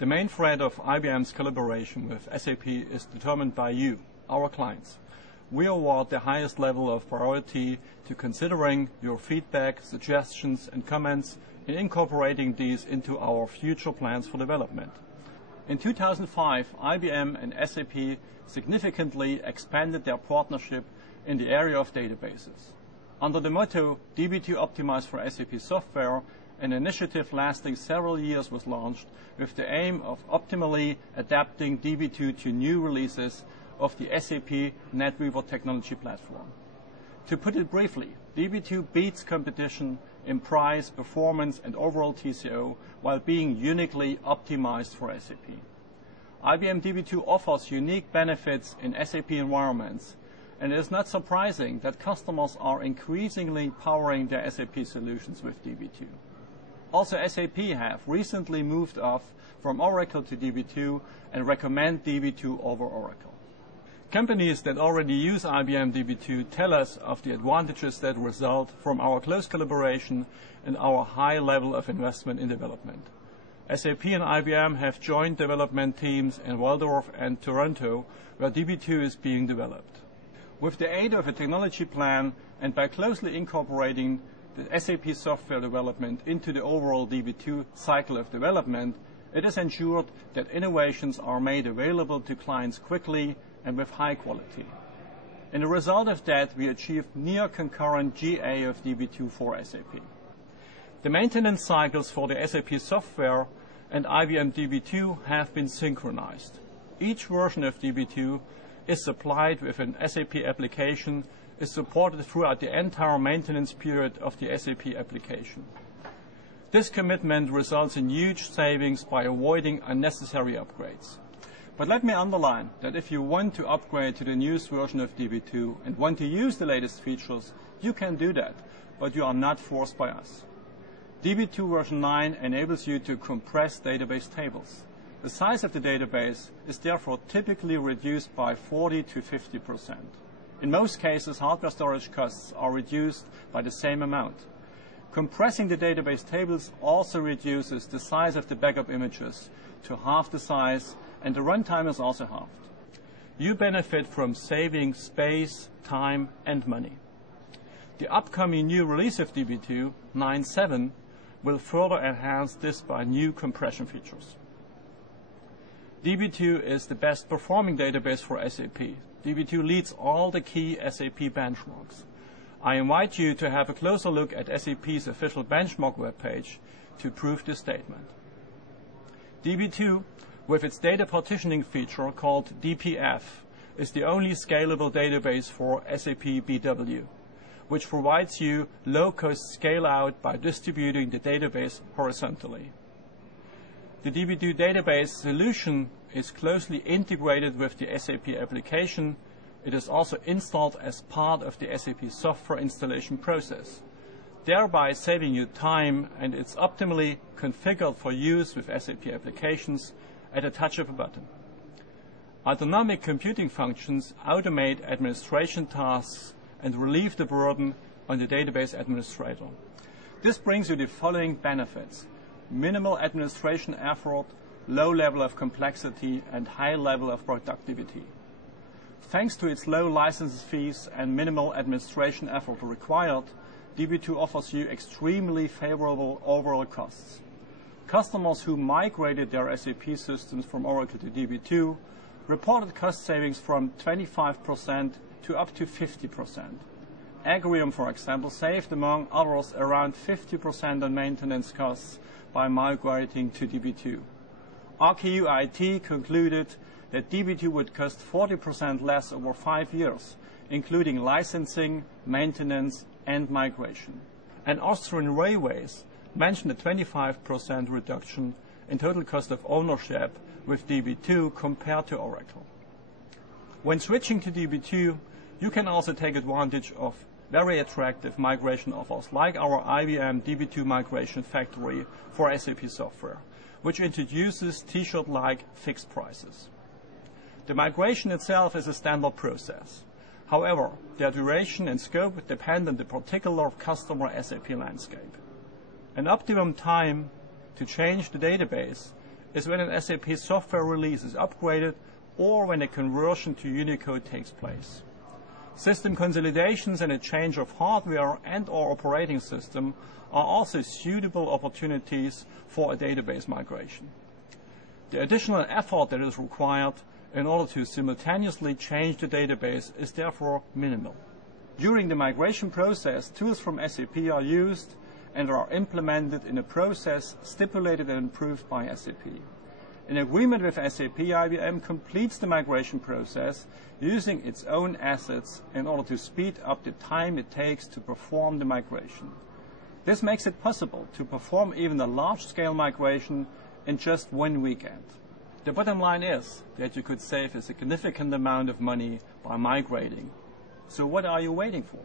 The main thread of IBM's collaboration with SAP is determined by you, our clients. We award the highest level of priority to considering your feedback, suggestions and comments and incorporating these into our future plans for development. In 2005, IBM and SAP significantly expanded their partnership in the area of databases. Under the motto DB2 Optimized for SAP Software, an initiative lasting several years was launched with the aim of optimally adapting DB2 to new releases of the SAP NetWeaver technology platform. To put it briefly, DB2 beats competition in price, performance and overall TCO while being uniquely optimized for SAP. IBM DB2 offers unique benefits in SAP environments, and it is not surprising that customers are increasingly powering their SAP solutions with DB2. Also, SAP have recently moved off from Oracle to DB2 and recommend DB2 over Oracle. Companies that already use IBM DB2 tell us of the advantages that result from our close collaboration and our high level of investment in development. SAP and IBM have joint development teams in Waldorf and Toronto, where DB2 is being developed. With the aid of a technology plan and by closely incorporating the SAP software development into the overall DB2 cycle of development, it is ensured that innovations are made available to clients quickly and with high quality. In the result of that, we achieved near concurrent GA of DB2 for SAP. The maintenance cycles for the SAP software and IBM DB2 have been synchronized. Each version of DB2 is supplied with an SAP application, is supported throughout the entire maintenance period of the SAP application. This commitment results in huge savings by avoiding unnecessary upgrades. But let me underline that if you want to upgrade to the newest version of DB2 and want to use the latest features, you can do that, but you are not forced by us. DB2 version 9 enables you to compress database tables. The size of the database is therefore typically reduced by 40 to 50%. In most cases, hardware storage costs are reduced by the same amount. Compressing the database tables also reduces the size of the backup images to half the size, and the runtime is also halved. You benefit from saving space, time and money. The upcoming new release of DB2, 9.7, will further enhance this by new compression features. DB2 is the best performing database for SAP. DB2 leads all the key SAP benchmarks. I invite you to have a closer look at SAP's official benchmark webpage to prove this statement. DB2, with its data partitioning feature called DPF, is the only scalable database for SAP BW, which provides you low-cost scale-out by distributing the database horizontally. The DB2 database solution is closely integrated with the SAP application. It is also installed as part of the SAP software installation process, thereby saving you time, and it's optimally configured for use with SAP applications at a touch of a button. Autonomic computing functions automate administration tasks and relieve the burden on the database administrator. This brings you the following benefits: minimal administration effort, low level of complexity, and high level of productivity. Thanks to its low license fees and minimal administration effort required, DB2 offers you extremely favorable overall costs. Customers who migrated their SAP systems from Oracle to DB2 reported cost savings from 25% to up to 50%. Agrium, for example, saved among others around 50% on maintenance costs by migrating to DB2. RKU IT concluded that DB2 would cost 40% less over 5 years, including licensing, maintenance, and migration. And Austrian Railways mentioned a 25% reduction in total cost of ownership with DB2 compared to Oracle. When switching to DB2, you can also take advantage of very attractive migration offers like our IBM DB2 Migration Factory for SAP software, which introduces T-shirt-like fixed prices. The migration itself is a standard process. However, their duration and scope depend on the particular customer SAP landscape. An optimum time to change the database is when an SAP software release is upgraded or when a conversion to Unicode takes place. System consolidations and a change of hardware and/or operating system are also suitable opportunities for a database migration. The additional effort that is required in order to simultaneously change the database is therefore minimal. During the migration process, tools from SAP are used and are implemented in a process stipulated and approved by SAP. In agreement with SAP, IBM completes the migration process using its own assets in order to speed up the time it takes to perform the migration. This makes it possible to perform even a large-scale migration in just one weekend. The bottom line is that you could save a significant amount of money by migrating. So what are you waiting for?